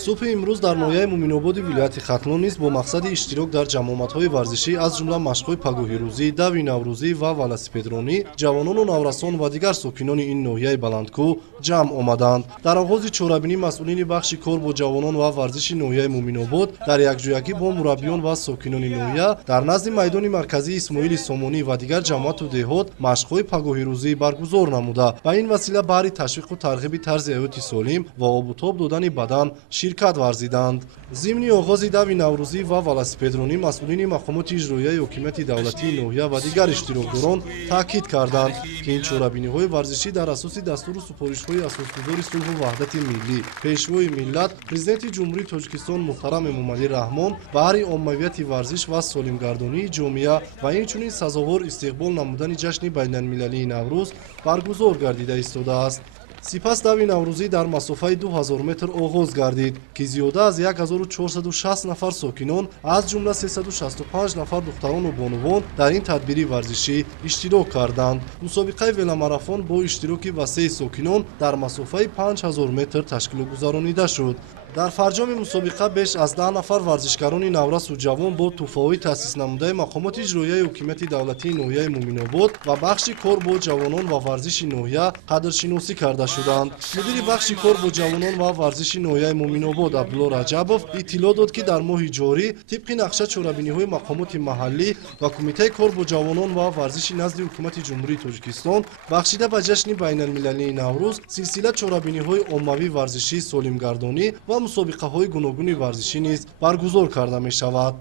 صبح امروز در ناحیه مومن‌آباد ولایت ختلان نیز با مقصد اشتراک در جمعیت‌های ورزشی از جمله مشق‌های پگاهی‌روزی، دوی نوروزی و ولسیپدرانی جوانان و نورسان و دیگر ساکنان این ناحیه بلندکوه جمع آمدند. در آغاز چهاربینی مسئولین بخش کار با جوانان و ورزش ناحیه مومن‌آباد در یکجایی با مربیان و ساکنان ناحیه در نزد میدان مرکزی اسماعیل سامانی و دیگر جماعت و دهات مشق‌های پگاهی‌روزی برگزار نموده و این وسیله برای تشویق و ترغیب طرز حیات سالم و آب و تاب دادن بدن شرکت ورزیدند. ضمن آغاز دوی نوروزی و ولسیپدرانی مسئولین مقامات اجرایی حکومت دولتی ناحیه و دیگر اشتراکداران تاکید کردند که این چهاربینی‌های ورزشی در اساس دستور و سفارش‌های اساسگذار صلح و وحدت ملی پیشوای ملت پرزیدنت جمهوری تاجیکستان محترم امامعلی رحمان برای عمومیت ورزش و سالمگردانی جامعه و اینچنین سزاوار استقبال نمودن جشن بین‌المللی نوروز برگزار گردیده ایستاده است. سپس دوی نوروزی در مسافه 2000 متر آغاز گردید که زیاده از 1460 نفر ساکنان از جمله 365 نفر دختران و بانوان در این تدبیر ورزشی اشتراک کردند. مسابقه ولاماراتون با اشتراک وسیع ساکنان در مسافه 5000 متر تشکیل گذرانیده شد. در فرجام مسابقه بیش از 10 نفر ورزشکاران نورس و جوان با توفیق تأسیس نموده مقامات اجرایی حکومت دولتی ناحیه مومن‌آباد و بخش کار با جوانان و ورزش ناحیه قدرشناسی کرده شدند. مدیر بخش کار با جوانان و ورزش ناحیه مومن‌آباد عبدالله رجبов اطلاع داد که در ماه جاری طبق نقشه چهاربینی‌های مقامات محلی و کمیته کار با جوانان و ورزش نزد حکومت جمهوری تاجیکستان بخشیده به جشن بین‌المللی نوروز سلسله چهاربینی‌های عمومی ورزشی سالمگردانی و مسابقه‌های گوناگون ورزشی نیز برگزار کرده می‌شود.